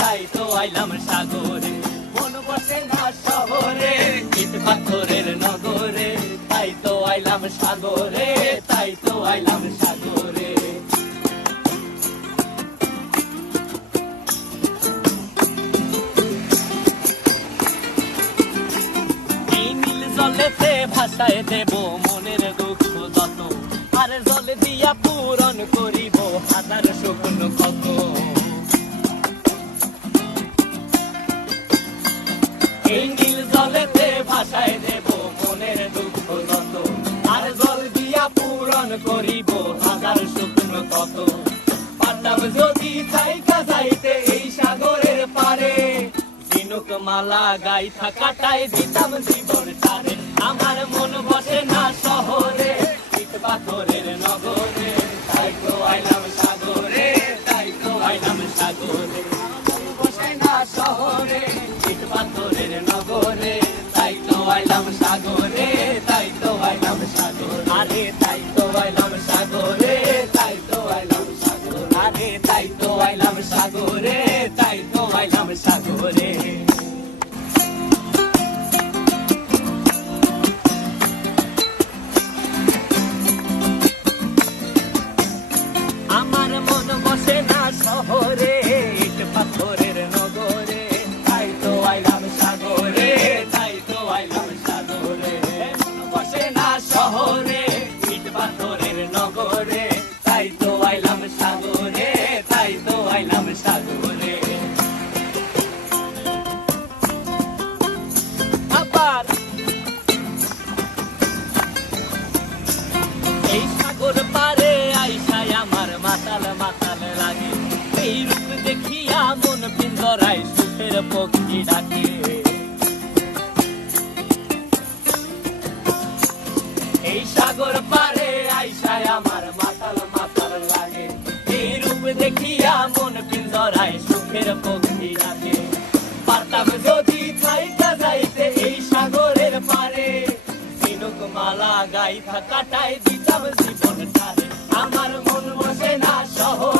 তাই তো আইলাম সাগরে। মন বসে না শহরে, ইট পাথরের নগরে, তাই তো আইলাম সাগরে, তাই তো আইলাম সাগরে। এই নীল জলেতে ভাসায় দেব মনের দুঃখ যত, আর জলে দিয়া পূরণ করিব হাজার স্বপ্ন কত। এই নীল জলেতে ভাসায় দেব মনের দুঃখ যত, আর জল দিয়া পূরণ করিব হাজার স্বপ্ন কত। পারতাম যদি থাইকা যাইতে এই সাগরের পারে, ঝিনুক মালা গাইথা কাটাই দিতাম জীবন তারে। আমার মন বসে না শহরে, ইট পাথরের নগরে, তাই তো আইলাম সাগরে, তাই তো আইলাম সাগরে। মন বসে না শহরে, ইট পাথরের নগরে, তাই তো আইলাম সাগরে, তাই তো আইলাম সাগরে। আরে তাই তো আইলাম সাগরে, তাই তো আইলাম সাগরে। আরে তাই তো আইলাম সাগরে, তাই তো আইলাম সাগরে। আমার মন বসে না শহরে, ইট পাথরের নগরে, তাই তো আইলাম সাগরে, তাই তো আইলাম সাগরে। মন বসে না শহরে, ইট পাথরের নগরে, তাই তো আইলাম সাগরে, তাই তো আইলাম সাগরে। আবার এই সাগর পারে আইসায় আমার মাতাল মাতাল লাগে, এই রূপ দেখিয়া মন পিঞ্জরায় সুখের পক্ষী ডাকে। এই সাগর পারে আইসায় আমার মাতাল মাতাল লাগে, এই রূপ দেখিয়া মন পিঞ্জরায় সুখের পক্ষী ডাকে। পারতাম যদি থাইকা যাইতে এই সাগরের পারে, ঝিনুক মালা গাইথা কাটাই দিতাম জীবন তারে। আমার মন বসে না শহরে।